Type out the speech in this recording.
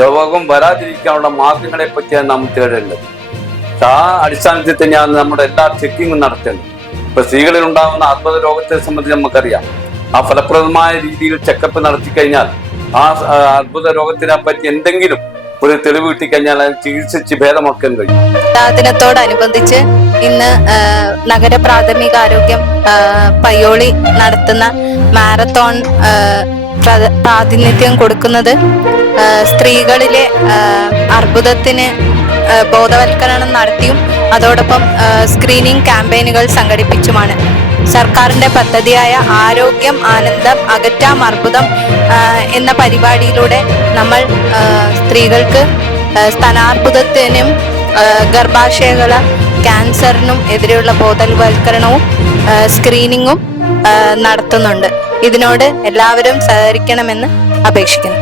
രോഗം വരാതിരിക്കാനുള്ള മാർഗങ്ങളെ പറ്റിയാണ് നാം തേടേണ്ടത്. ആ അടിസ്ഥാനത്തിൽ തന്നെയാണ് നമ്മുടെ എല്ലാ ചെക്കിങ്ങും നടത്തേണ്ടത്. ഇപ്പൊ സ്ത്രീകളിൽ ഉണ്ടാകുന്ന അർബുദ രോഗത്തെ സംബന്ധിച്ച് നമുക്കറിയാം. ആ ഫലപ്രദമായ രീതിയിൽ ചെക്കപ്പ് നടത്തി കഴിഞ്ഞാൽ ആ അർബുദ രോഗത്തിനെ പറ്റി എന്തെങ്കിലും ഒരു തെളിവ് കിട്ടിക്കഴിഞ്ഞാൽ അത് ചികിത്സിച്ച് ഭേദമാക്കാൻ കഴിയും. ദിനത്തോടനുബന്ധിച്ച് ഇന്ന് നഗര പ്രാഥമികാരോഗ്യം പയ്യോളി നടത്തുന്ന മാരത്തോൺ പ്രാതിനിധ്യം കൊടുക്കുന്നത് സ്ത്രീകളിലെ അർബുദത്തിന് ബോധവൽക്കരണം നടത്തിയും അതോടൊപ്പം സ്ക്രീനിംഗ് ക്യാമ്പയിനുകൾ സംഘടിപ്പിച്ചുമാണ്. സർക്കാരിൻ്റെ പദ്ധതിയായ ആരോഗ്യം ആനന്ദം അകറ്റാം അർബുദം എന്ന പരിപാടിയിലൂടെ നമ്മൾ സ്ത്രീകൾക്ക് സ്തനാർബുദത്തിനും ഗർഭാശയകള ക്യാൻസറിനും എതിരെയുള്ള ബോധവൽക്കരണവും സ്ക്രീനിങ്ങും നടത്തുന്നുണ്ട്. ഇതിനോട് എല്ലാവരും സഹകരിക്കണമെന്ന് അപേക്ഷിക്കുന്നു.